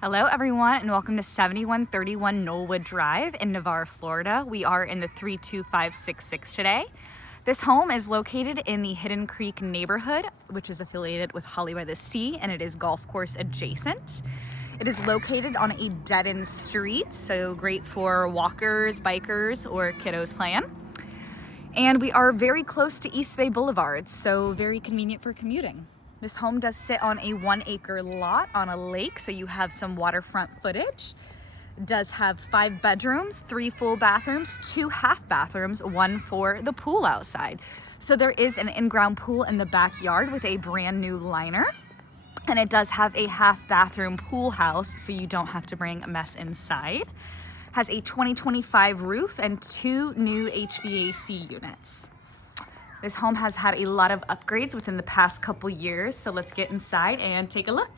Hello everyone and welcome to 7131 Knollwood Drive in Navarre, Florida. We are in the 32566 today. This home is located in the Hidden Creek neighborhood, which is affiliated with Holly by the Sea, and it is golf course adjacent. It is located on a dead-end street, so great for walkers, bikers, or kiddos playing. And we are very close to East Bay Blvd, so very convenient for commuting. This home does sit on a 1-acre lot on a lake, so you have some waterfront footage. It does have 5 bedrooms, 3 full bathrooms, 2 half bathrooms, 1 for the pool outside. So there is an in-ground pool in the backyard with a brand new liner. And it does have a half bathroom pool house, so you don't have to bring a mess inside. Has a 2025 roof and 2 new HVAC units. This home has had a lot of upgrades within the past couple years, so let's get inside and take a look.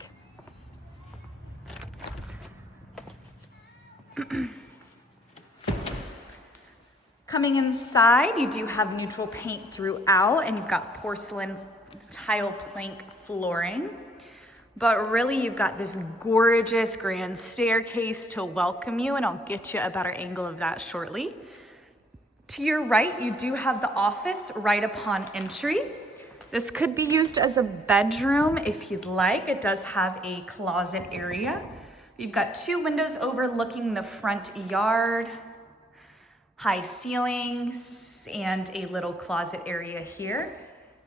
Coming inside, you do have neutral paint throughout, and you've got porcelain tile plank flooring. But really, you've got this gorgeous grand staircase to welcome you, and I'll get you a better angle of that shortly. To your right, you do have the office right upon entry. This could be used as a bedroom if you'd like. It does have a closet area. You've got 2 windows overlooking the front yard, high ceilings, and a little closet area here.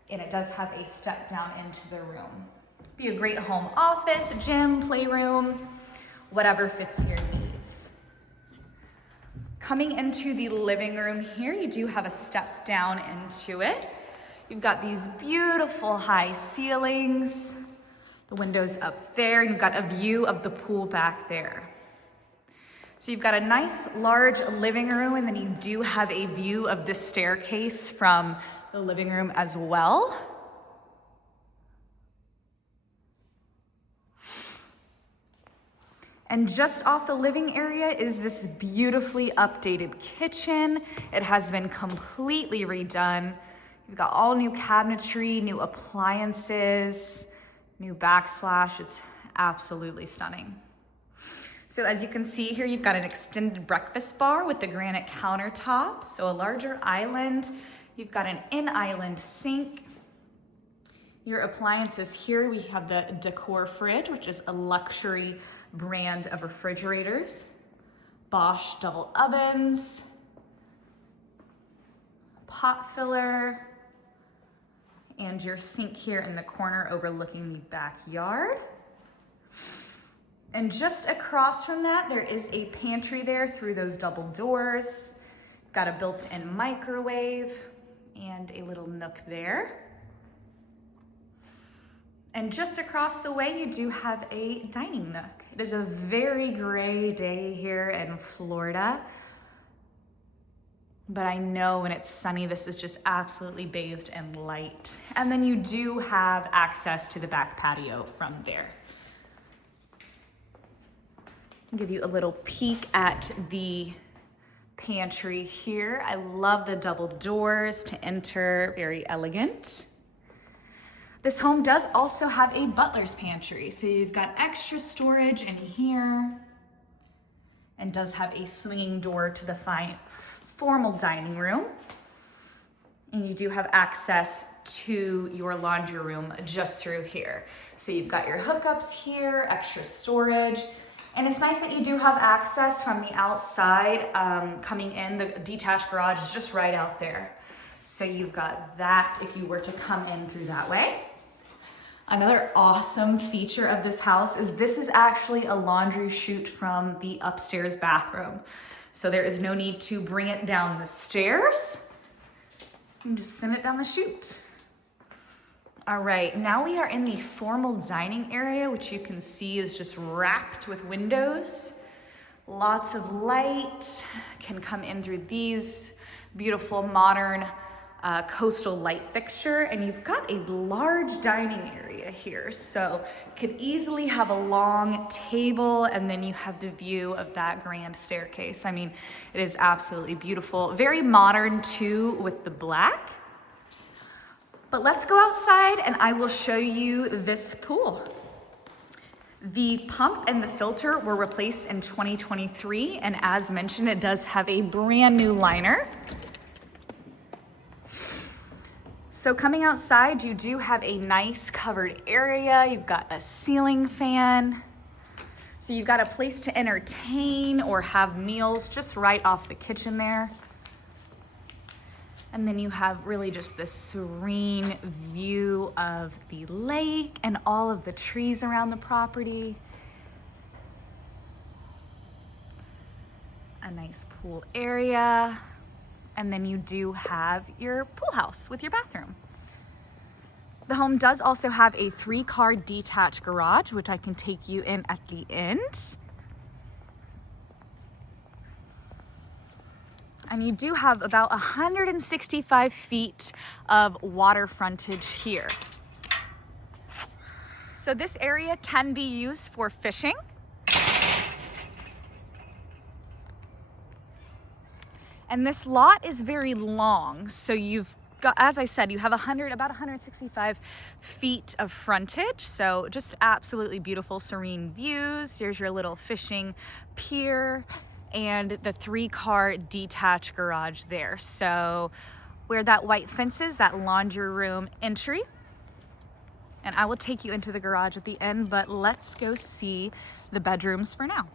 And it does have a step down into the room. Be a great home office, gym, playroom, whatever fits your needs. Coming into the living room here, you do have a step down into it. You've got these beautiful high ceilings, the windows up there, and you've got a view of the pool back there. So you've got a nice large living room, and then you do have a view of the staircase from the living room as well. And just off the living area is this beautifully updated kitchen. It has been completely redone. You've got all new cabinetry, new appliances, new backsplash. It's absolutely stunning. So as you can see here, you've got an extended breakfast bar with the granite countertops, so a larger island. You've got an in-island sink. Your appliances here, we have the Dacor fridge, which is a luxury brand of refrigerators. Bosch double ovens, pot filler, and your sink here in the corner overlooking the backyard. And just across from that, there is a pantry there through those double doors. Got a built-in microwave and a little nook there. And just across the way, you do have a dining nook. It is a very gray day here in Florida, but I know when it's sunny, this is just absolutely bathed in light. And then you do have access to the back patio from there. I'll give you a little peek at the pantry here. I love the double doors to enter, very elegant. This home does also have a butler's pantry, so you've got extra storage in here, and does have a swinging door to the formal dining room. And you do have access to your laundry room just through here. So you've got your hookups here, extra storage, and it's nice that you do have access from the outside coming in. The detached garage is just right out there. So you've got that if you were to come in through that way. Another awesome feature of this house is this is actually a laundry chute from the upstairs bathroom. So there is no need to bring it down the stairs. You can just send it down the chute. All right, now we are in the formal dining area, which you can see is just wrapped with windows. Lots of light can come in through these beautiful modern coastal light fixture, and you've got a large dining area here, so you could easily have a long table, and then you have the view of that grand staircase. I mean, it is absolutely beautiful. Very modern too with the black. But let's go outside and I will show you this pool. The pump and the filter were replaced in 2023, and as mentioned, it does have a brand new liner. So coming outside, you do have a nice covered area. You've got a ceiling fan. So you've got a place to entertain or have meals just right off the kitchen there. And then you have really just this serene view of the lake and all of the trees around the property. A nice pool area. And then you do have your pool house with your bathroom. The home does also have a 3-car detached garage, which I can take you in at the end. And you do have about 165 feet of water frontage here. So this area can be used for fishing. And this lot is very long. So you've got, as I said, you have about 165 feet of frontage. So just absolutely beautiful, serene views. Here's your little fishing pier and the 3-car detached garage there. So where that white fence is, that laundry room entry. And I will take you into the garage at the end, but let's go see the bedrooms for now.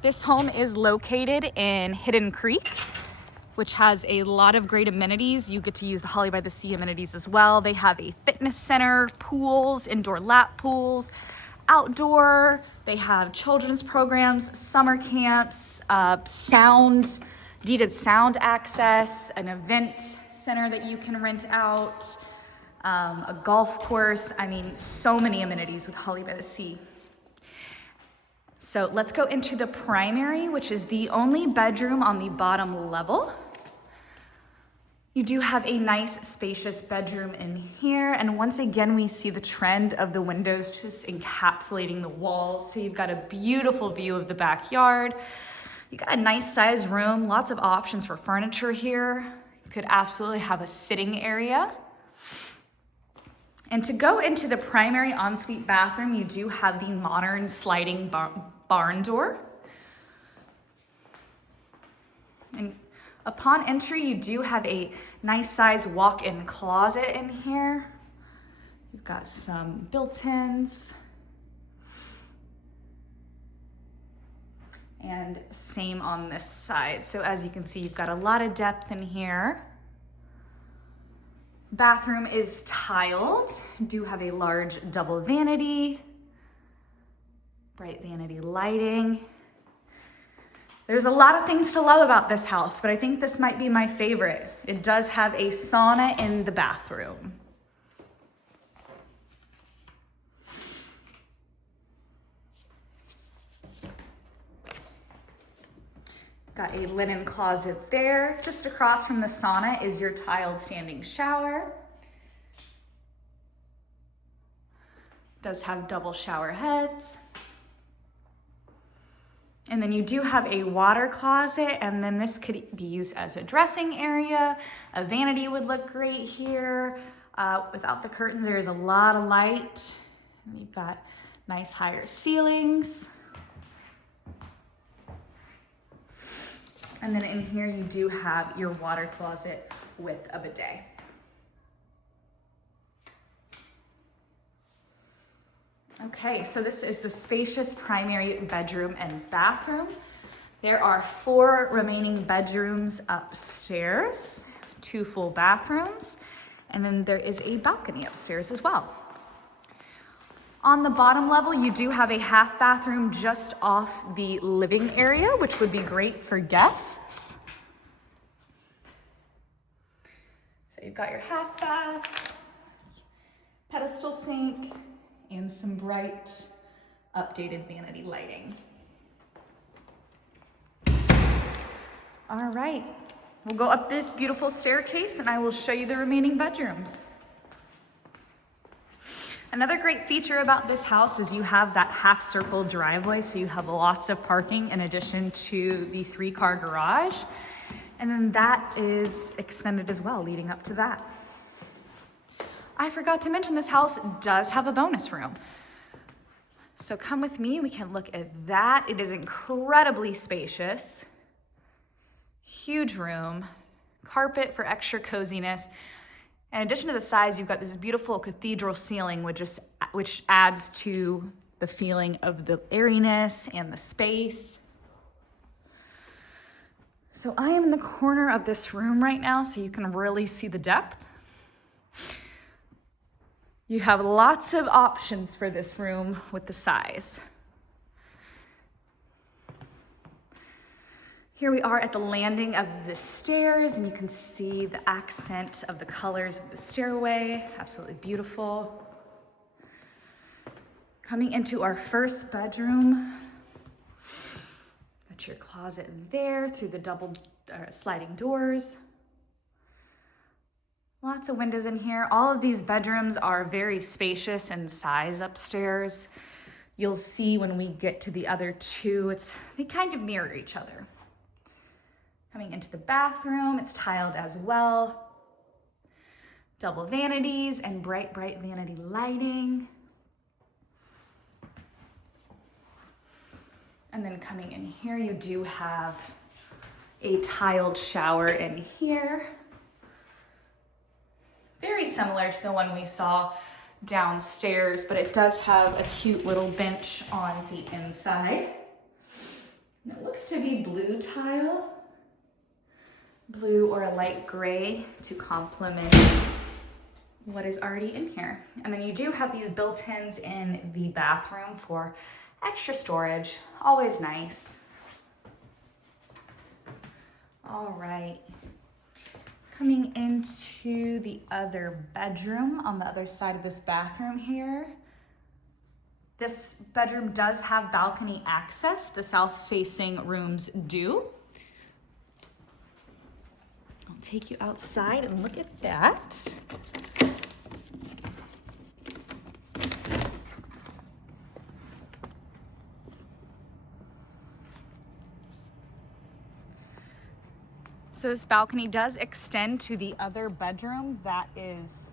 This home is located in Hidden Creek, which has a lot of great amenities. You get to use the Holly by the Sea amenities as well. They have a fitness center, pools, indoor lap pools, outdoor. They have children's programs, summer camps, deeded sound access, an event center that you can rent out, a golf course. I mean, so many amenities with Holly by the Sea. So let's go into the primary, which is the only bedroom on the bottom level. You do have a nice spacious bedroom in here. And once again, we see the trend of the windows just encapsulating the walls. So you've got a beautiful view of the backyard. You got a nice sized room, lots of options for furniture here. You could absolutely have a sitting area. And to go into the primary ensuite bathroom, you do have the modern sliding barn door. And upon entry, you do have a nice size walk-in closet in here. You've got some built-ins. And same on this side. So as you can see, you've got a lot of depth in here. Bathroom is tiled. You do have a large double vanity, bright vanity lighting. There's a lot of things to love about this house, but I think this might be my favorite. It does have a sauna in the bathroom. Got a linen closet there. Just across from the sauna is your tiled standing shower. Does have double shower heads. And then you do have a water closet, and then this could be used as a dressing area. A vanity would look great here. Without the curtains, there's a lot of light. And you've got nice higher ceilings. And then in here, you do have your water closet with a bidet. Okay, so this is the spacious primary bedroom and bathroom. There are 4 remaining bedrooms upstairs, 2 full bathrooms, and then there is a balcony upstairs as well. On the bottom level, you do have a half bathroom just off the living area, which would be great for guests. So you've got your half bath, pedestal sink, and some bright, updated vanity lighting. All right, we'll go up this beautiful staircase and I will show you the remaining bedrooms. Another great feature about this house is you have that half circle driveway, so you have lots of parking in addition to the 3-car garage. And then that is extended as well, leading up to that. I forgot to mention this house does have a bonus room. So come with me, we can look at that. It is incredibly spacious. Huge room, carpet for extra coziness. In addition to the size, you've got this beautiful cathedral ceiling, which adds to the feeling of the airiness and the space. So I am in the corner of this room right now, so you can really see the depth. You have lots of options for this room with the size. Here we are at the landing of the stairs, and you can see the accent of the colors of the stairway. Absolutely beautiful. Coming into our first bedroom. Got your closet there through the double sliding doors. Lots of windows in here. All of these bedrooms are very spacious in size upstairs. You'll see when we get to the other two, they kind of mirror each other. Coming into the bathroom, it's tiled as well. Double vanities and bright vanity lighting. And then coming in here, you do have a tiled shower in here. Very similar to the one we saw downstairs, but it does have a cute little bench on the inside. And it looks to be blue tile, blue or a light gray to complement what is already in here. And then you do have these built-ins in the bathroom for extra storage, always nice. All right. Coming into the other bedroom on the other side of this bathroom here. This bedroom does have balcony access. The south-facing rooms do. I'll take you outside and look at that. So this balcony does extend to the other bedroom that is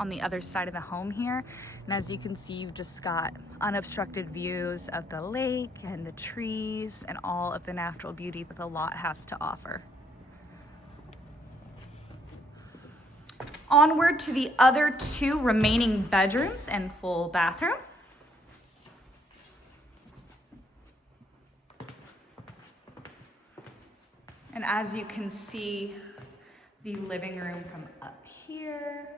on the other side of the home here. And as you can see, you've just got unobstructed views of the lake and the trees and all of the natural beauty that the lot has to offer. Onward to the other two remaining bedrooms and full bathroom. And as you can see, the living room from up here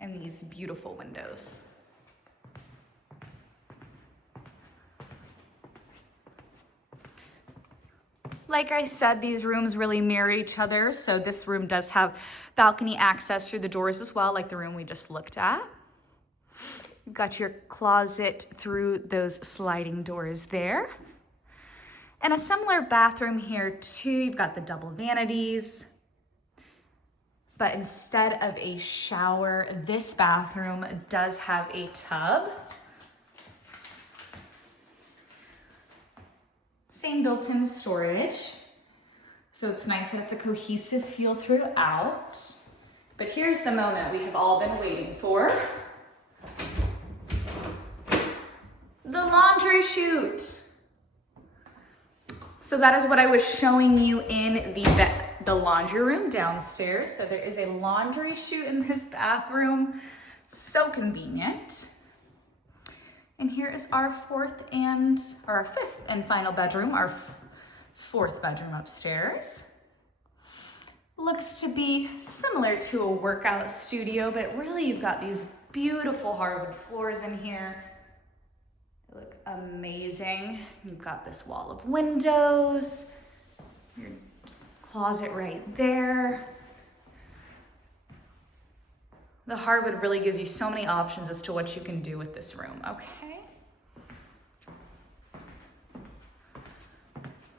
and these beautiful windows. Like I said, these rooms really mirror each other. So this room does have balcony access through the doors as well, like the room we just looked at. You've got your closet through those sliding doors there. And a similar bathroom here too. You've got the double vanities, but instead of a shower, this bathroom does have a tub. Same built-in storage. So it's nice that it's a cohesive feel throughout. But here's the moment we have all been waiting for. The laundry chute. So that is what I was showing you in the laundry room downstairs. So there is a laundry chute in this bathroom. So convenient. And here is our fifth and final bedroom, our fourth bedroom upstairs. Looks to be similar to a workout studio, but really you've got these beautiful hardwood floors in here. They look amazing. You've got this wall of windows, your closet right there. The hardwood really gives you so many options as to what you can do with this room, okay?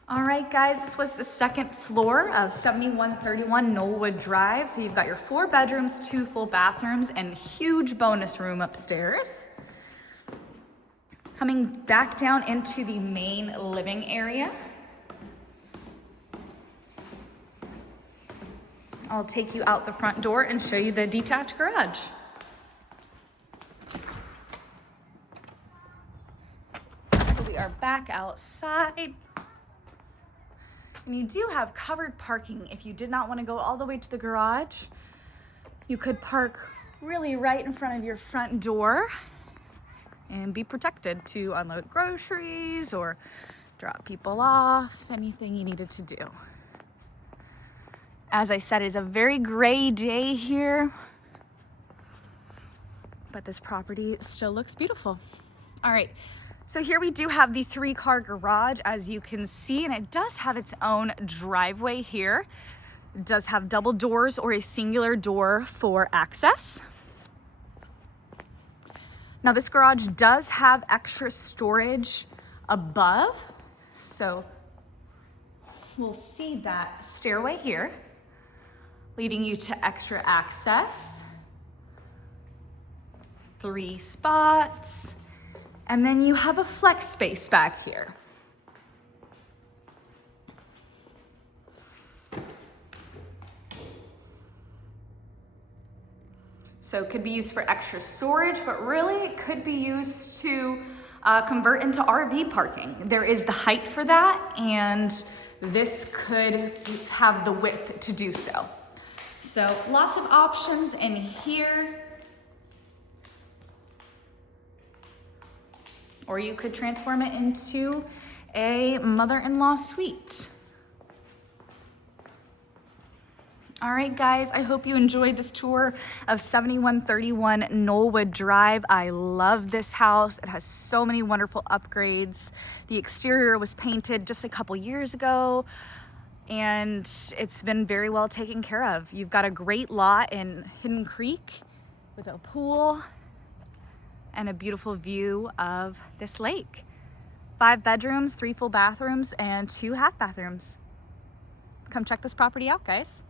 All right, guys, this was the second floor of 7131 Knollwood Drive. So you've got your 4 bedrooms, 2 full bathrooms, and huge bonus room upstairs. Coming back down into the main living area. I'll take you out the front door and show you the detached garage. So we are back outside. And you do have covered parking. If you did not want to go all the way to the garage, you could park really right in front of your front door and be protected to unload groceries or drop people off, anything you needed to do. As I said, it's a very gray day here, but this property still looks beautiful. All right, so here we do have the 3-car garage, as you can see, and it does have its own driveway here. It does have double doors or a singular door for access. Now this garage does have extra storage above, so we'll see that stairway here, leading you to extra access. 3 spots, and then you have a flex space back here. So it could be used for extra storage, but really it could be used to convert into RV parking. There is the height for that, and this could have the width to do so. So lots of options in here. Or you could transform it into a mother-in-law suite. All right, guys, I hope you enjoyed this tour of 7131 Knollwood Drive. I love this house. It has so many wonderful upgrades. The exterior was painted just a couple years ago, and it's been very well taken care of. You've got a great lot in Hidden Creek with a pool and a beautiful view of this lake. 5 bedrooms, 3 full bathrooms, and 2 half bathrooms. Come check this property out, guys.